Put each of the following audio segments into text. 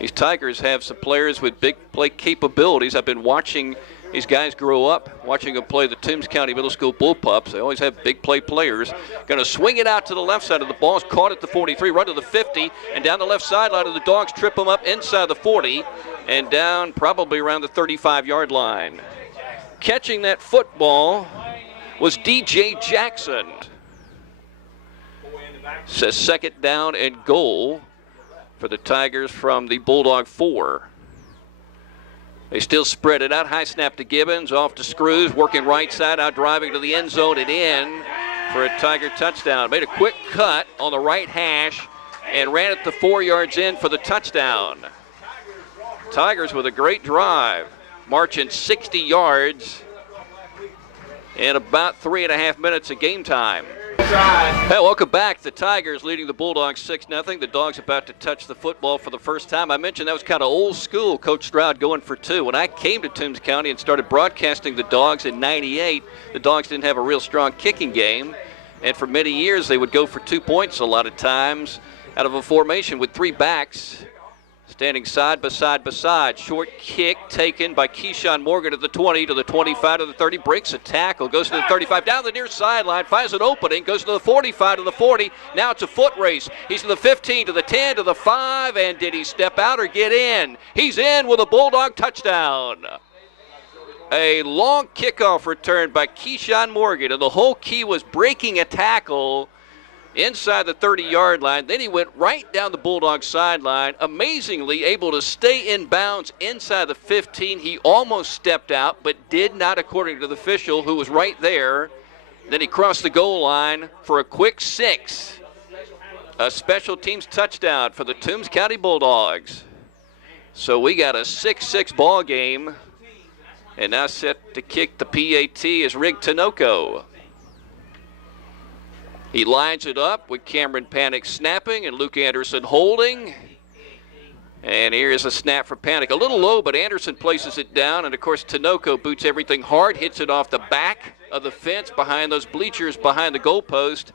These Tigers have some players with big play capabilities. I've been watching these guys grow up, watching them play the Toombs County Middle School Bullpups. They always have big play players. Going to swing it out to the left side of the ball. It's caught at the 43, run to the 50, and down the left sideline of the Dogs trip them up inside the 40 and down probably around the 35-yard line. Catching that football was DJ Jackson. Says second down and goal for the Tigers from the Bulldog 4. They still spread it out. High snap to Gibbons, off to Screws, working right side, out driving to the end zone and in for a Tiger touchdown. Made a quick cut on the right hash and ran it the 4 yards in for the touchdown. Tigers with a great drive, marching 60 yards in about 3.5 minutes of game time. Hey, welcome back. The Tigers leading the Bulldogs 6-0. The Dogs about to touch the football for the first time. I mentioned that was kind of old school, Coach Stroud going for 2. When I came to Toombs County and started broadcasting the Dogs in '98, the Dogs didn't have a real strong kicking game. And for many years, they would go for 2 points a lot of times out of a formation with 3 backs standing side by side. Short kick taken by Keyshawn Morgan at the 20 to the 25 to the 30. Breaks a tackle, goes to the 35, down the near sideline, finds an opening, goes to the 45 to the 40. Now it's a foot race. He's to the 15 to the 10 to the 5, and did he step out or get in? He's in with a Bulldog touchdown. A long kickoff return by Keyshawn Morgan, and the whole key was breaking a tackle inside the 30-yard line. Then he went right down the Bulldog sideline, amazingly able to stay in bounds inside the 15. He almost stepped out, but did not, according to the official, who was right there. Then he crossed the goal line for a quick 6. A special teams touchdown for the Toombs County Bulldogs. So we got a 6-6 ball game, and now set to kick the PAT is Rig Tinoco. He lines it up with Cameron Panic snapping and Luke Anderson holding. And here's a snap for Panic. A little low, but Anderson places it down. And, of course, Tinoco boots everything hard, hits it off the back of the fence behind those bleachers behind the goalpost.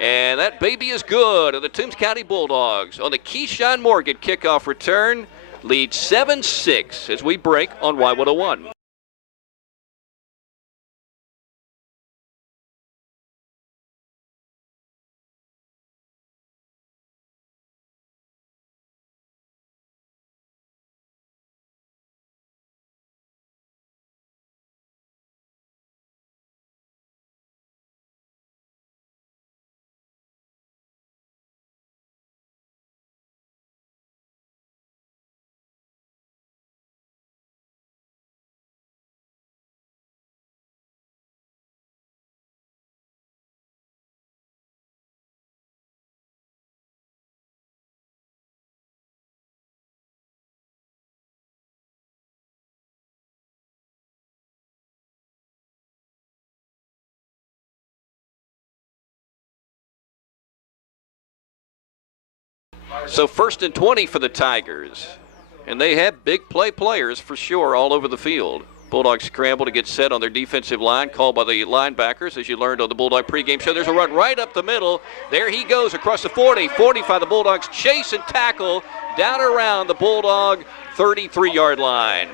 And that baby is good. And the Toombs County Bulldogs on the Keyshawn Morgan kickoff return lead 7-6 as we break on Y101. So 1st and 20 for the Tigers. And they have big play players for sure all over the field. Bulldogs scramble to get set on their defensive line, called by the linebackers, as you learned on the Bulldog pregame show. There's a run right up the middle. There he goes across the 40, 45. The Bulldogs chase and tackle down around the Bulldog 33-yard line.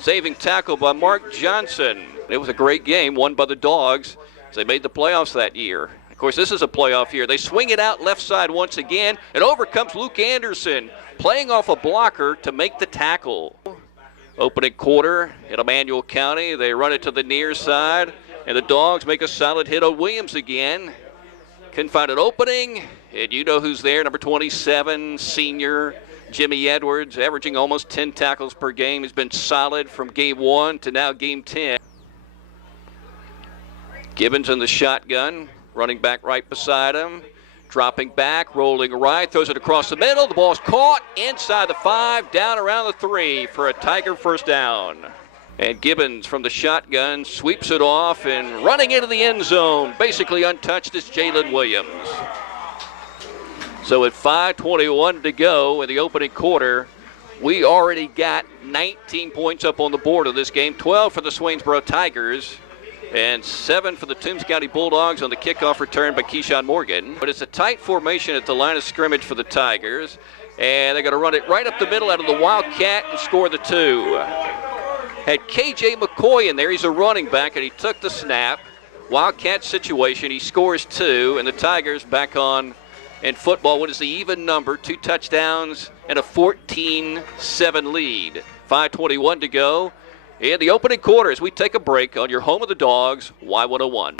Saving tackle by Mark Johnson. It was a great game, won by the Dogs as they made the playoffs that year. Of course, this is a playoff year. They swing it out left side once again, and over comes Luke Anderson, playing off a blocker to make the tackle. Opening quarter in Emmanuel County, they run it to the near side, and the Dogs make a solid hit on Williams again. Couldn't find an opening, and you know who's there, number 27, senior Jimmy Edwards, averaging almost 10 tackles per game. He's been solid from game 1 to now game 10. Gibbons in the shotgun. Running back right beside him, dropping back, rolling right, throws it across the middle. The ball's caught inside the 5, down around the 3 for a Tiger first down. And Gibbons from the shotgun sweeps it off and running into the end zone, basically untouched, is Jalen Williams. So at 5:21 to go in the opening quarter, we already got 19 points up on the board of this game, 12 for the Swainsboro Tigers, and 7 for the Toombs County Bulldogs on the kickoff return by Keyshawn Morgan. But it's a tight formation at the line of scrimmage for the Tigers. And they're going to run it right up the middle out of the Wildcat and score the 2. Had K.J. McCoy in there. He's a running back, and he took the snap. Wildcat situation. He scores 2, and the Tigers back on in football. What is the even number? 2 touchdowns and a 14-7 lead. 5:21 to go in the opening quarter as we take a break on your home of the Dogs, Y101.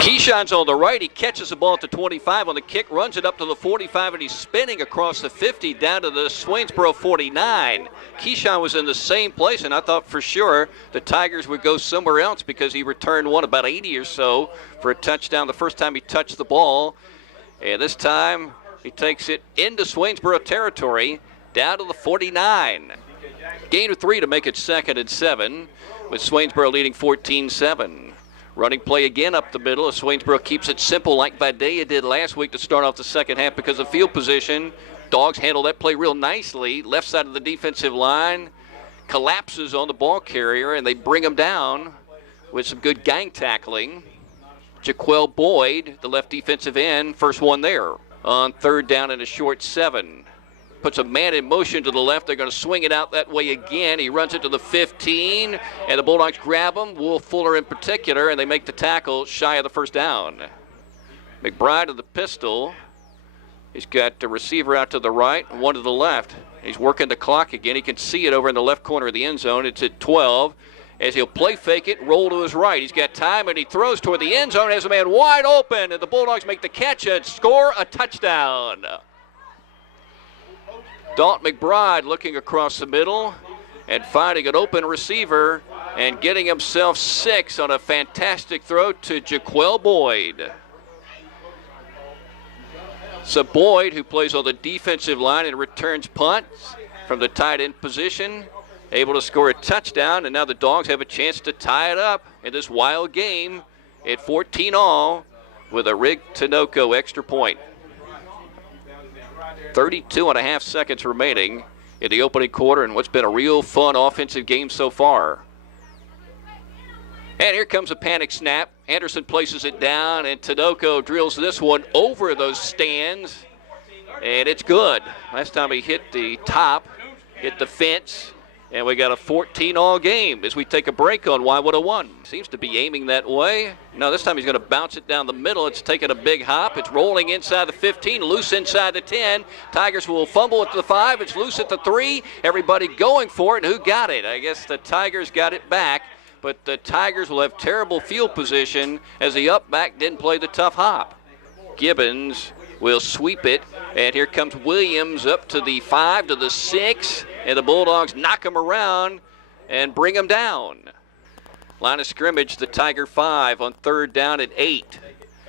Keyshawn's on the right. He catches the ball at the 25 on the kick, runs it up to the 45, and he's spinning across the 50 down to the Swainsboro 49. Keyshawn was in the same place, and I thought for sure the Tigers would go somewhere else because he returned one about 80 or so for a touchdown the first time he touched the ball. And this time he takes it into Swainsboro territory down to the 49. Gain of 3 to make it 2nd and 7 with Swainsboro leading 14-7. Running play again up the middle as Swainsboro keeps it simple like Vidalia did last week to start off the second half because of field position. Dogs handle that play real nicely. Left side of the defensive line collapses on the ball carrier, and they bring him down with some good gang tackling. Jaquel Boyd, the left defensive end, first one there on 3rd down and a short 7. Puts a man in motion to the left. They're going to swing it out that way again. He runs it to the 15, and the Bulldogs grab him, Wolf Fuller in particular, and they make the tackle shy of the first down. McBride of the pistol. He's got the receiver out to the right and one to the left. He's working the clock again. He can see it over in the left corner of the end zone. It's at 12. As he'll play fake it, roll to his right. He's got time, and he throws toward the end zone. Has a man wide open, and the Bulldogs make the catch and score a touchdown. Dalton McBride looking across the middle and finding an open receiver and getting himself 6 on a fantastic throw to Jaquel Boyd. So Boyd, who plays on the defensive line and returns punts from the tight end position, able to score a touchdown, and now the Dogs have a chance to tie it up in this wild game at 14-all with a Rig Tinoco extra point. 32.5 seconds remaining in the opening quarter and what's been a real fun offensive game so far. And here comes a panic snap. Anderson places it down, and Tinoco drills this one over those stands, and it's good. Last time he hit the top, hit the fence, and we got a 14-all game as we take a break on Y101. Seems to be aiming that way. No, this time he's going to bounce it down the middle. It's taking a big hop. It's rolling inside the 15, loose inside the 10. Tigers will fumble at the 5. It's loose at the 3. Everybody going for it. And who got it? I guess the Tigers got it back, but the Tigers will have terrible field position as the up back didn't play the tough hop. Gibbons will sweep it, and here comes Williams up to the 5, to the 6, and the Bulldogs knock him around and bring him down. Line of scrimmage, the Tiger 5 on 3rd down and 8.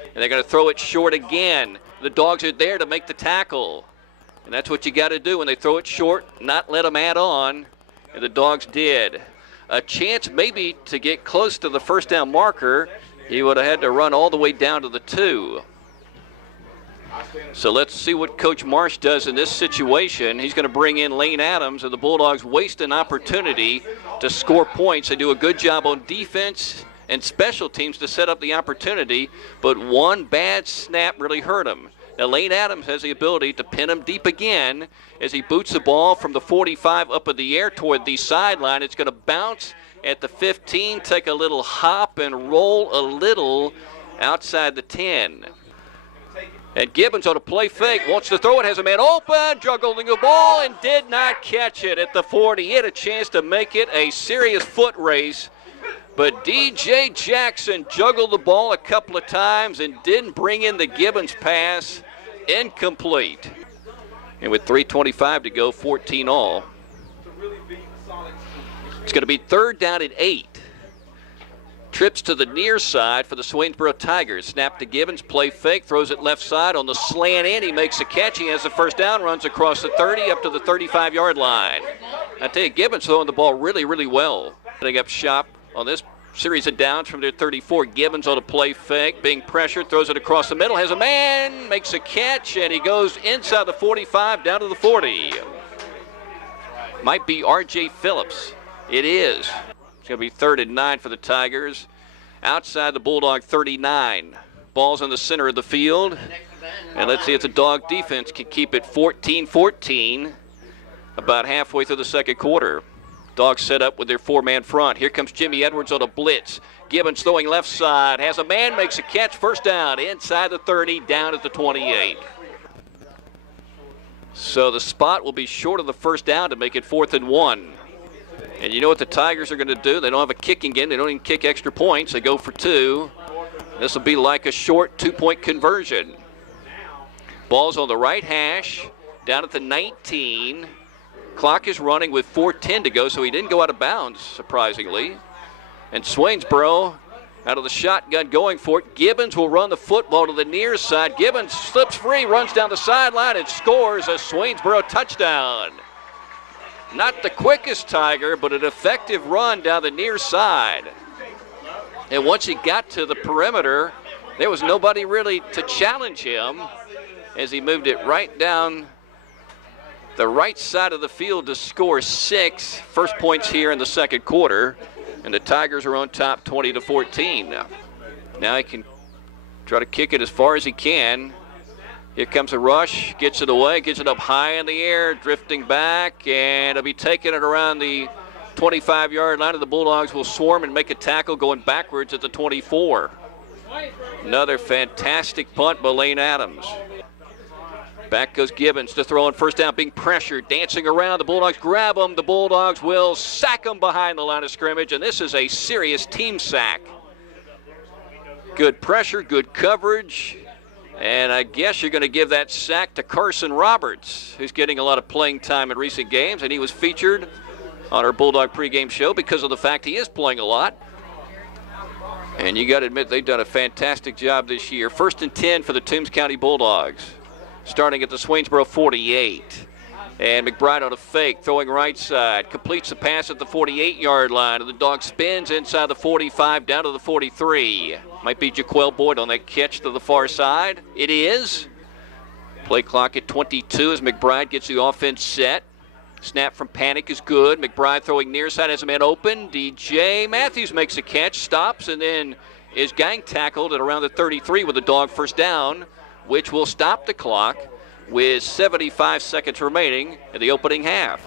And they're going to throw it short again. The Dogs are there to make the tackle. And that's what you got to do when they throw it short, not let them add on. And the Dogs did. A chance maybe to get close to the first down marker. He would have had to run all the way down to the 2. So let's see what Coach Marsh does in this situation. He's going to bring in Lane Adams, and the Bulldogs waste an opportunity to score points. They do a good job on defense and special teams to set up the opportunity, but one bad snap really hurt him. Now Lane Adams has the ability to pin him deep again as he boots the ball from the 45 up in the air toward the sideline. It's going to bounce at the 15, take a little hop and roll a little outside the 10. And Gibbons on a play fake, wants to throw it, has a man open, juggling the ball, and did not catch it at the 40. He had a chance to make it a serious foot race, but DJ Jackson juggled the ball a couple of times and didn't bring in the Gibbons pass. Incomplete. And with 3:25 to go, 14-all. It's going to be 3rd down and 8. Trips to the near side for the Swainsboro Tigers. Snap to Gibbons, play fake, throws it left side on the slant in. He makes a catch. He has the first down, runs across the 30 up to the 35-yard line. I tell you, Gibbons throwing the ball really, really well. Setting up shop on this series of downs from their 34. Gibbons on a play fake, being pressured, throws it across the middle, has a man, makes a catch, and he goes inside the 45 down to the 40. Might be R.J. Phillips. It is. It's going to be 3rd and 9 for the Tigers. Outside the Bulldog 39. Ball's in the center of the field. And let's see if the Dog defense can keep it 14-14 about halfway through the second quarter. Dogs set up with their four-man front. Here comes Jimmy Edwards on a blitz. Gibbons throwing left side. Has a man, makes a catch. First down inside the 30, down at the 28. So the spot will be short of the first down to make it 4th and 1. And you know what the Tigers are going to do? They don't have a kicking game. They don't even kick extra points. They go for 2. This will be like a short 2-point conversion. Ball's on the right hash, down at the 19. Clock is running with 4:10 to go, so he didn't go out of bounds, surprisingly. And Swainsboro out of the shotgun going for it. Gibbons will run the football to the near side. Gibbons slips free, runs down the sideline, and scores a Swainsboro touchdown. Not the quickest Tiger, but an effective run down the near side. And once he got to the perimeter, there was nobody really to challenge him as he moved it right down the right side of the field to score 6. First points here in the second quarter. And the Tigers are on top 20-14 now. Now he can try to kick it as far as he can. Here comes a rush, gets it away, gets it up high in the air, drifting back, and he'll be taking it around the 25-yard line. And the Bulldogs will swarm and make a tackle going backwards at the 24. Another fantastic punt by Lane Adams. Back goes Gibbons to throw on first down, being pressured, dancing around. The Bulldogs grab him. The Bulldogs will sack him behind the line of scrimmage, and this is a serious team sack. Good pressure, good coverage, and I guess you're going to give that sack to Carson Roberts, who's getting a lot of playing time in recent games, and he was featured on our Bulldog pregame show because of the fact he is playing a lot. And you got to admit they've done a fantastic job this year. 1st and 10 for the Toombs County Bulldogs. Starting at the Swainsboro 48. And McBride on a fake, throwing right side. Completes the pass at the 48-yard line. And the Dog spins inside the 45 down to the 43. Might be Jaquel Boyd on that catch to the far side. It is. Play clock at 22 as McBride gets the offense set. Snap from Panic is good. McBride throwing near side, has a man open. DJ Matthews makes a catch, stops, and then is gang tackled at around the 33 with a Dog first down, which will stop the clock with 75 seconds remaining in the opening half.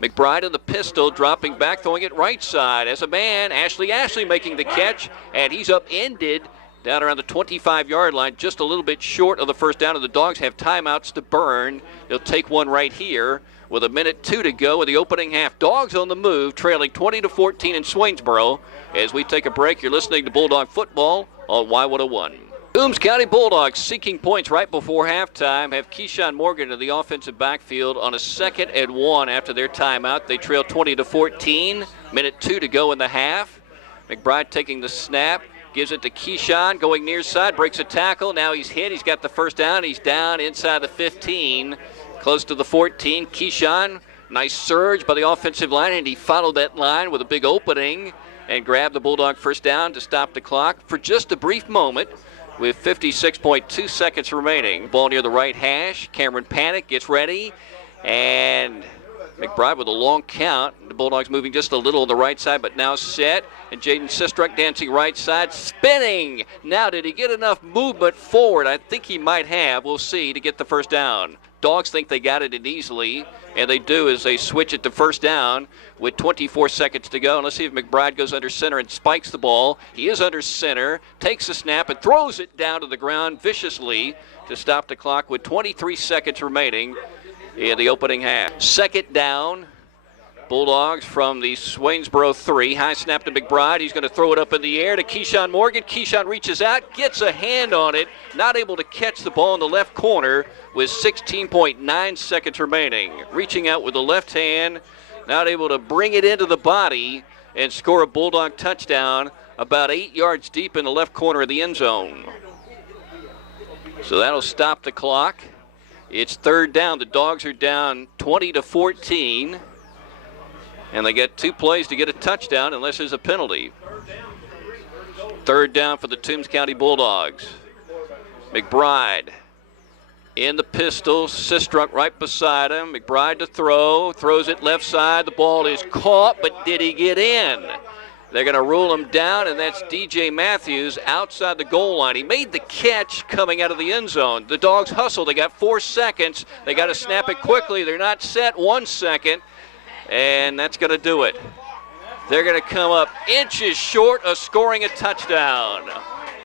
McBride in the pistol, dropping back, throwing it right side. As a man, Ashley making the catch, and he's upended down around the 25-yard line, just a little bit short of the first down, and the Dogs have timeouts to burn. They'll take one right here with 1:02 to go in the opening half. Dogs on the move, trailing 20-14 in Swainsboro. As we take a break, you're listening to Bulldog Football on Y101. Toombs County Bulldogs seeking points right before halftime have Keyshawn Morgan in the offensive backfield on a 2nd and 1 after their timeout. They trail 20-14, 1:02 to go in the half. McBride taking the snap, gives it to Keyshawn, going near side, breaks a tackle. Now he's hit, he's got the first down, he's down inside the 15, close to the 14. Keyshawn, nice surge by the offensive line, and he followed that line with a big opening and grabbed the Bulldog first down to stop the clock for just a brief moment. With 56.2 seconds remaining. Ball near the right hash. Cameron Panic gets ready. And McBride with a long count. The Bulldogs moving just a little on the right side, but now set. And Jaden Sistruk dancing right side, spinning. Now, did he get enough movement forward? I think he might have. We'll see, to get the first down. Dogs think they got it in easily, and they do as they switch it to first down with 24 seconds to go. And let's see if McBride goes under center and spikes the ball. He is under center, takes the snap, and throws it down to the ground viciously to stop the clock with 23 seconds remaining in the opening half. 2nd down. Bulldogs from the Swainsboro 3. High snap to McBride. He's going to throw it up in the air to Keyshawn Morgan. Keyshawn reaches out, gets a hand on it, not able to catch the ball in the left corner with 16.9 seconds remaining. Reaching out with the left hand, not able to bring it into the body and score a Bulldog touchdown about 8 yards deep in the left corner of the end zone. So that'll stop the clock. It's 3rd down. The Dogs are down 20-14. And they get 2 plays to get a touchdown unless there's a penalty. 3rd down for the Toombs County Bulldogs. McBride in the pistol. Sistruk right beside him. McBride to throw. Throws it left side. The ball is caught, but did he get in? They're going to rule him down, and that's DJ Matthews outside the goal line. He made the catch coming out of the end zone. The Dogs hustle. They got 4 seconds. They got to snap it quickly. They're not set 1 second, and that's going to do it. They're going to come up inches short of scoring a touchdown.